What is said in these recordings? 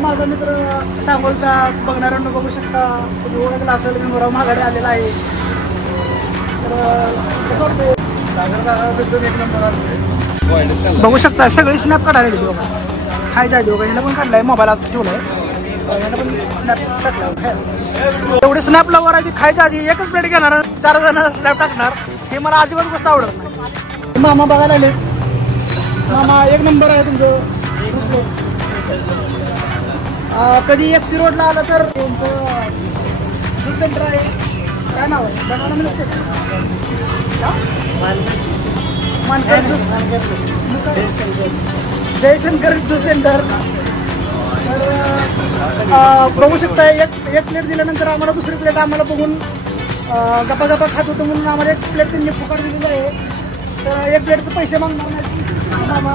माझा मित्र सांगोलचा बघणाऱ्यांना बघू शकता, तुम्ही ओळखला असेल भीमराव महागडे आलेला आहे. तर एक नंबर बघू शकता. सगळे स्नॅप काढायला देऊ बघा, खायचा देऊ का, ह्याला पण काढलाय, मोबाईलात ठेवलाय, ह्याला पण स्नॅप टाकला. एवढे स्नॅप लवर आहे, खायच्या आधी एकच प्लेट घेणार, 4 जण स्नॅप टाकणार, हे मला अजिबात गोष्ट आवडत नाही. मामा बघायला आले. मामा एक नंबर आहे तुमचं. कधी FC रोडला आलं तर तुमचं ज्यूस सेंटर आहे, काय नाव आहे, बनाना मिल्क शेक, मानकर ज्यूस, जयशंकर ज्यूस सेंटर. तर बघू शकता, एक प्लेट दिल्यानंतर आम्हाला दुसरी प्लेट आम्हाला बघून गप्पा गप्पा खात होतं म्हणून आम्हाला एक प्लेट त्यांनी फुकट दिलेली आहे. तर एक प्लेटचे पैसे मागणार नाही मामा.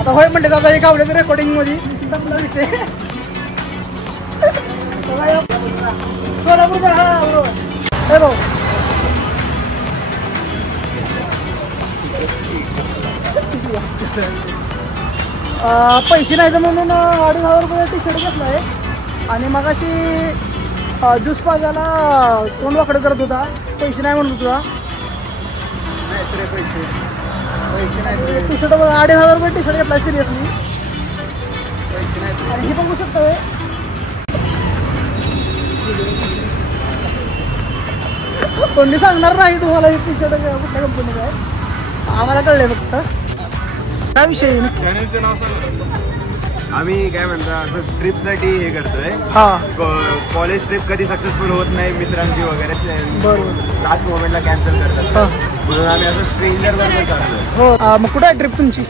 आता होय म्हणले दादा, एक आवडे रेकॉर्डिंगमध्ये संपला विषय. सोलापूरचा हा बरोबर हे भाऊ. पैसे नाही तर म्हणून 2,500 रुपये टी शर्ट घेतला आहे. आणि मग अशी ज्यूस पाजायला तोंड वाकडं करत होता, पैसे नाही म्हणत होता. टी शर्ट 2,500 रुपये टी शर्ट घेतला सिरियसली. आणि हे बघू शकता, कोणी सांगणार नाही तुम्हाला टी शर्ट कुठल्या कंपनीचं आहे, आम्हाला कळलंय फक्त. काय विषय चॅनलचं नाव सांग. आम्ही काय म्हणतो असं ट्रिपसाठी हे करतोय. कॉलेज ट्रिप कधी सक्सेसफुल होत नाही मित्रांची वगैरे, बरोबर लास्ट मोमेंटला कॅन्सल करतात, म्हणून आम्ही असं स्ट्रेंजर बरोबर चाललोय. हो. मग कुठे आहे ट्रिप तुमची?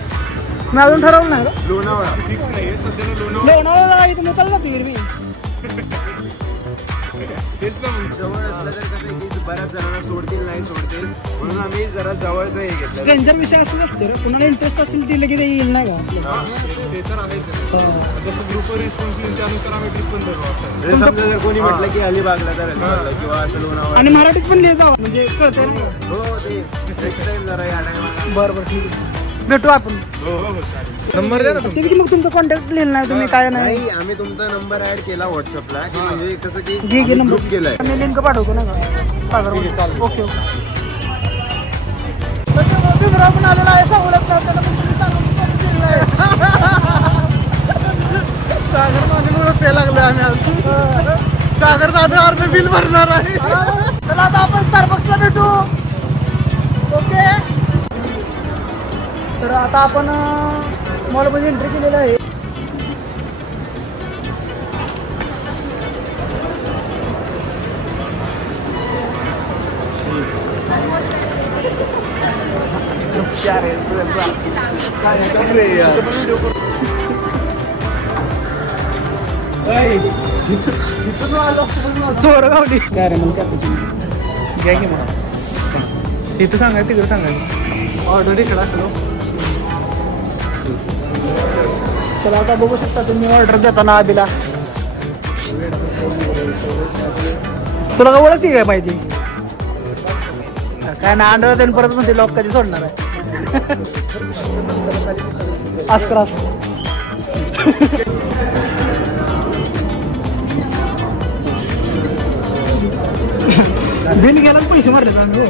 मी अजून ठरवलं नाही. लोणावळा फिक्स नाही सध्याला. लोणावळा इथं मोकळा जातो हिरवी. तेच ना, जवळ असलं तर कसं की बऱ्याच जणांना सोडतील नाही सोडतील, म्हणून आम्ही जरा जवळचं हे घेतलं. स्ट्रेंजर विषय असंच असते रे, कुणाला इंटरेस्ट असेल दिलं की ते येईल नाही का. ते तर आहेच, जसं ग्रुप रिस्पॉन्सिबिलिटी अनुसार आम्ही ट्रिप पण धरू. असं समजा जर कोणी म्हटलं की अलिबागला तर किंवा असं लोणावळा, आणि मराठीत पण लिहित जावं म्हणजे कळतंय. हो ते नेक्स्ट टाइम जरा या टाइम. बरोबर ठीक आहे, भेटू आपण. नंबर द्या ना ठीक आहे. मग तुमचा कॉन्टॅक्ट लिहिलं नाही तुम्ही, काय नाही. आम्ही तुमचा नंबर ऍड केला व्हॉट्सअपला, म्हणजे कसं की घे नंबर ग्रुप केलाय, मी लिंक पाठवतो ना सागर. Okay okay. पण आलेला आहे सांगोल्यात, त्याला पण तुम्ही सागर माझ्यामुळे पे लागलो आम्ही आज. सागर दादा बिल भरणार आहे. चला आता आपण स्टारबक्सला भेटू. ओके. तर आता आपण मॉलमध्ये एंट्री केलेलं आहे. चोर गावली काय रे, मग काय घ्या की मला इथं सांगायचं तिकडे सांगायचं. ऑर्डर इकडं असलो. चला आता बघू शकता तुम्ही ऑर्डर देताना आबीला. तुला का ओळखती काय माहिती काय ना, अंडर देऊन परत म्हणते लॉक कधी सोडणार आहे. आसक्रास बिल गेलाच पैसे मारले आम्ही.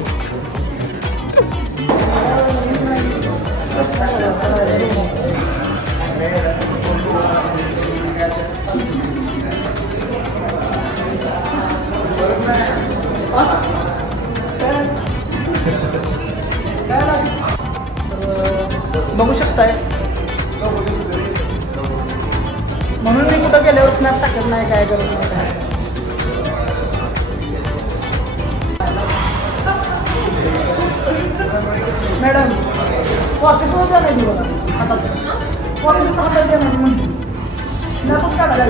बघू शकताय, म्हणून मी कुठं गेल्यावर स्नॅप टाकत नाही, काय करत नाही काय. मॅडम ऑफिसवर द्या नाही बघा, हातात हातात द्या म्हणून स्नॅपच काढायला.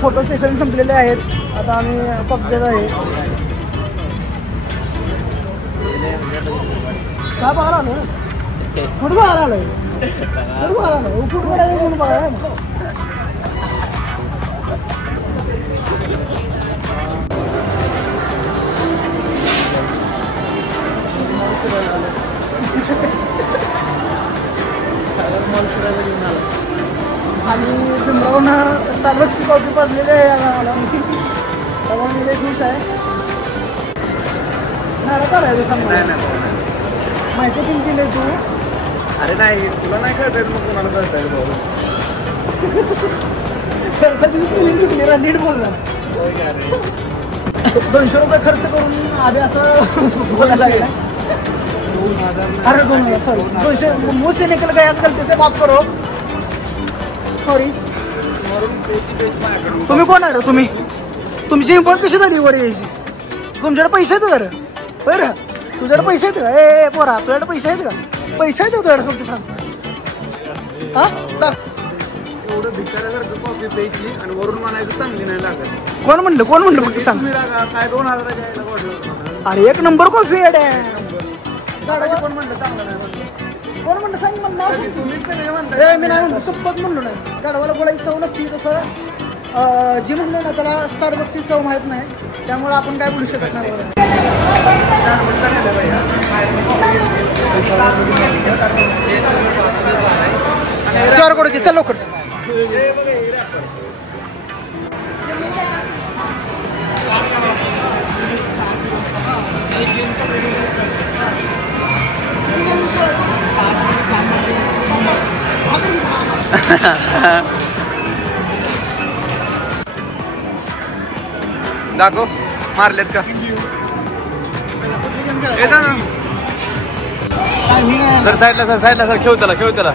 फोटो सेशन संपलेले आहेत, आता आम्ही पबजेत आहे. काय बघायला आलो, कुठं बघायला आलोय, कुठं बघायला आलो, कुठं बघायला म्हणून बघाय. आणि भीमरावना चालवची कॉफी पाजलेली आहे या गावाला. त्यामुळे मी एक खुश आहे. नाही करायचं सांग माहिती किती दिली तू. अरे नाही तुला नाही कळत मग कोणाला कळत भाऊ. स्पेलिंग चुकली रा नीट बोलला. 200 रुपये खर्च करून आधी असं बोलायला लागला. अरे 2000 सॉरी 200 मुझसे निकल गया गलती से माफ करो सॉरी. तुम्ही कोण आहे रे तुम्ही. तुमची हिंमत कशी झाली वर यायची. तुमच्याकडे पैसे आहेत का रे. बरं तुझ्याकडे पैसे आहेत का. ए पोरा तुझ्याकडे पैसे आहेत का. पैसे आहेत तुझ्याकडे फक्त सांग. हा एवढं भिकाऱ्यासारखं कॉफी प्यायची आणि वरून म्हणायचं चांगली नाही लागत. कोण म्हणलं फक्त सांग. काय 2000 घ्यायला. अरे एक नंबर कॉफी आहे. कोण म्हणलं चांगलं नाही म्हणलं. कोण म्हणलं सांग मला. तुम्हीच सगळे म्हणता. मी नाही म्हणतो सोबत म्हणलो नाही. गाडवाला बोलायची चव नसती. तसं जी म्हणलं ना त्याला स्टारबक्सची चव माहीत नाही. त्यामुळे आपण काय बोलू शकत नाही. QR कोड घे चल लवकर. दाखव मारलेत का. सर साईडला सर खेळ त्याला.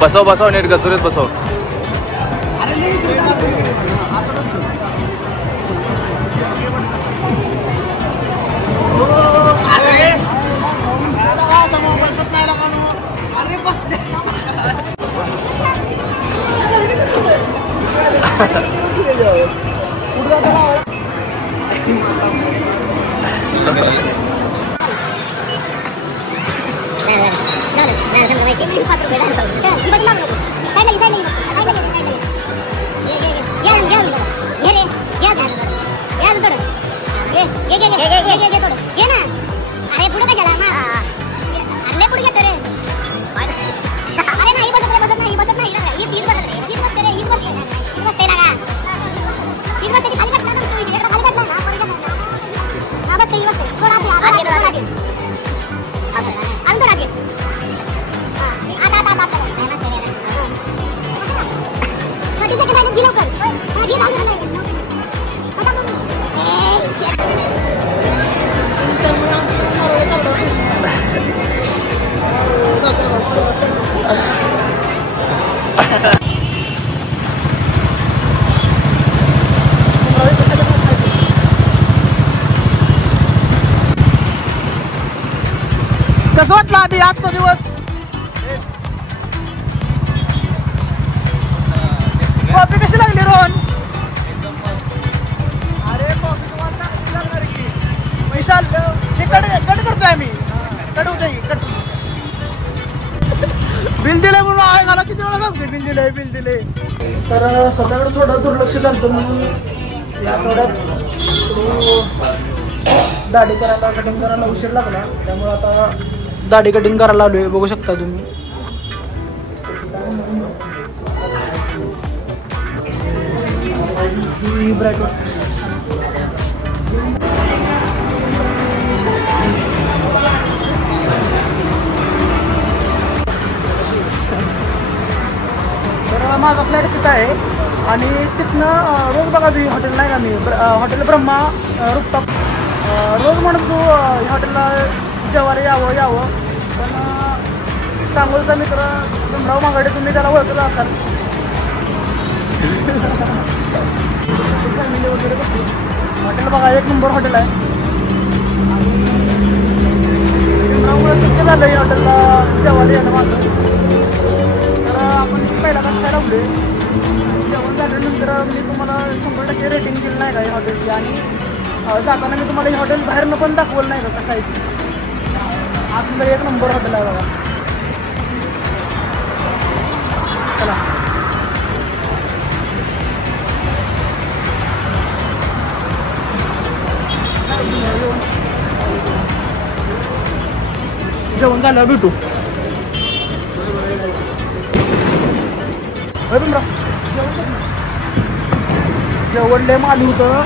बसव नीट गचुरीत बसव. अरे नाही बसत नाही कसं वाटलं आधी आजचा दिवस? कॉफी कशी लागली रोहन? अरे कॉफी तुम्हाला चांगली लागणार की विशाल हे कट करतोय आम्ही. कट होत बिल दिलंय म्हणून आहे मला किती वेळा सांगतोय बिल दिलंय. तर स्वतःकडे थोडं दुर्लक्ष करतो म्हणून या आठवड्यात दाढी करायला कटिंग करायला उशीर लागला. त्यामुळे आता दाढी कटिंग करायला आलोय. बघू शकता तुम्ही. तर माझा फ्लॅट तिथं आहे आणि तिथनं रोज बघा तुम्ही हॉटेल नाही का मी हॉटेल ब्रह्मा रूफटॉप रोज म्हणतो हॉटेलला जेवायला यावं पण सांगोलचा मित्र भीमराव मांगडे तुम्ही त्याला ओळखला असाल. फॅमिली वगैरे हॉटेल बघा एक नंबर हॉटेल आहे. भीमरावमुळे शक्य झालं आहे हॉटेलला जेवायला यायला माझं. तर आपण पहिला तास काय लावले जेवण झाल्यानंतर मी तुम्हाला 100% रेटिंग दिलं नाही का या हॉटेलची. आणि जाताना मी तुम्हाला हे हॉटेल बाहेरनं पण दाखवलं नाही का कसं आहे. आतमध्ये एक नंबर हॉटेल आहे बघा. चला जेवण झालं भेटू. जेवण लय माली होतं.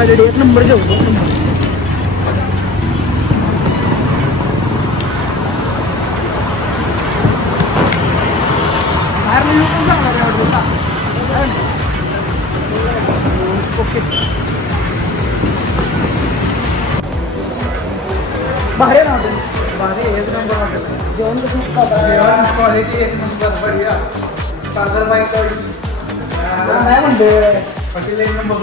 एक नंबर जेवण. ओके बाहेर ना एक नंबर हॉटेल. जेवण कसं क्वालिटी एक नंबर बढिया. सागर बाय चॉईस काय म्हणते हॉटेल एक नंबर.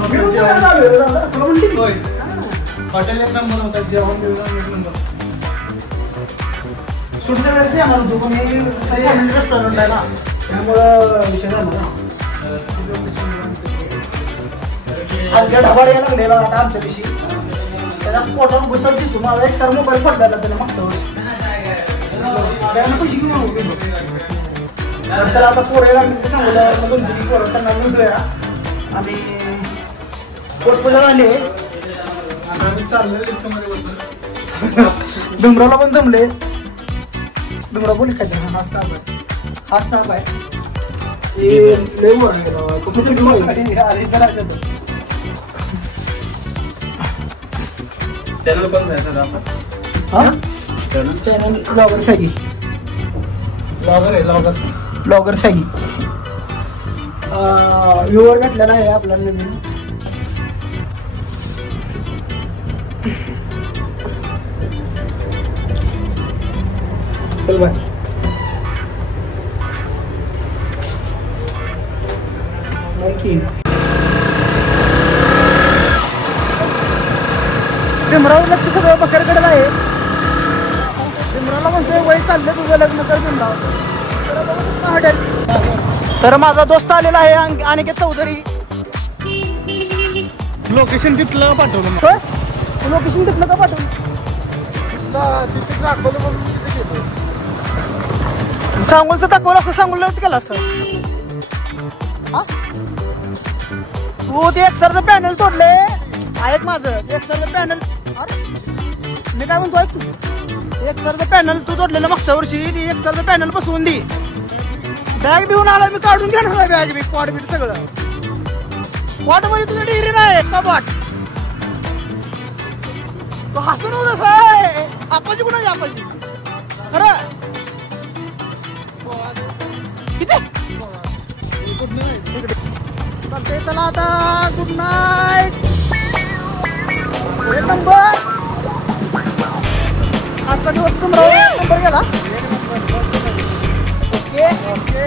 हॉटेल एक नंबर होतं. जेवण एक नंबर. सुटच्या वेळेस येणार होतो पण रेस्टॉरंट आहे ना त्यामुळं विषय झाला ना. आमच्या ढबाळ यायला लागलेला आता आमच्या दिवशी त्याच्या पोटावर गुचल तिथून माझा एक सर मोबाईल पडलेला त्याला मागच्या वर्षी त्यानं पैसे घेऊन त्याला आता पोरं लागले सांगूया बंधुकी पोरं त्यांना मिळूया. आम्ही पोटपूजा झाली. आता आम्ही चाललोय डुमराला पण जमले. डुमरा बोल काय हा स्टाफ आहे चॅनल कोण आहे? Channel blogger Saggy. Blogger Saggy व्ह्यूवर भेटलेला आहे आपल्याला नवीन. चल बाय. भीमरावला तर सगळं बकरकडे आहे. भीमरावला म्हणतोय वय चाललंय तुझं लग्न कर भीमराव. हॉटेल तर माझा दोस्त आलेला आहे अनिकेत चौधरी. लोकेशन तिथलं पाठवलं. लोकेशन तिथलं का पाठवलं? तिथे दाखवलं म्हणून तिथे गेलो. सांगोलचं दाखवलं असं सांगोल केलं असतं. हा तू ते एक्सरचं पॅनल तोडले. ऐक माझं एक्सरचं पॅनल. अरे मी काय म्हणतो ऐक तू एक्सरचं पॅनल तू तोडलेलं मागच्या वर्षी. ती एक्सरचं पॅनल बसवून दे. बॅग बिवून आला मी काढून घेणार आहे. बॅग बी पॉट बीट सगळं. पॉट म्हणजे तुझं डिग्री नाही कपाट. तो हसून होत आहे. आपाची कुणाची आपाची खरं किती आता गुड नाईट. एक नंबर आजचा दिवस तुमचा नंबर गेला. ओके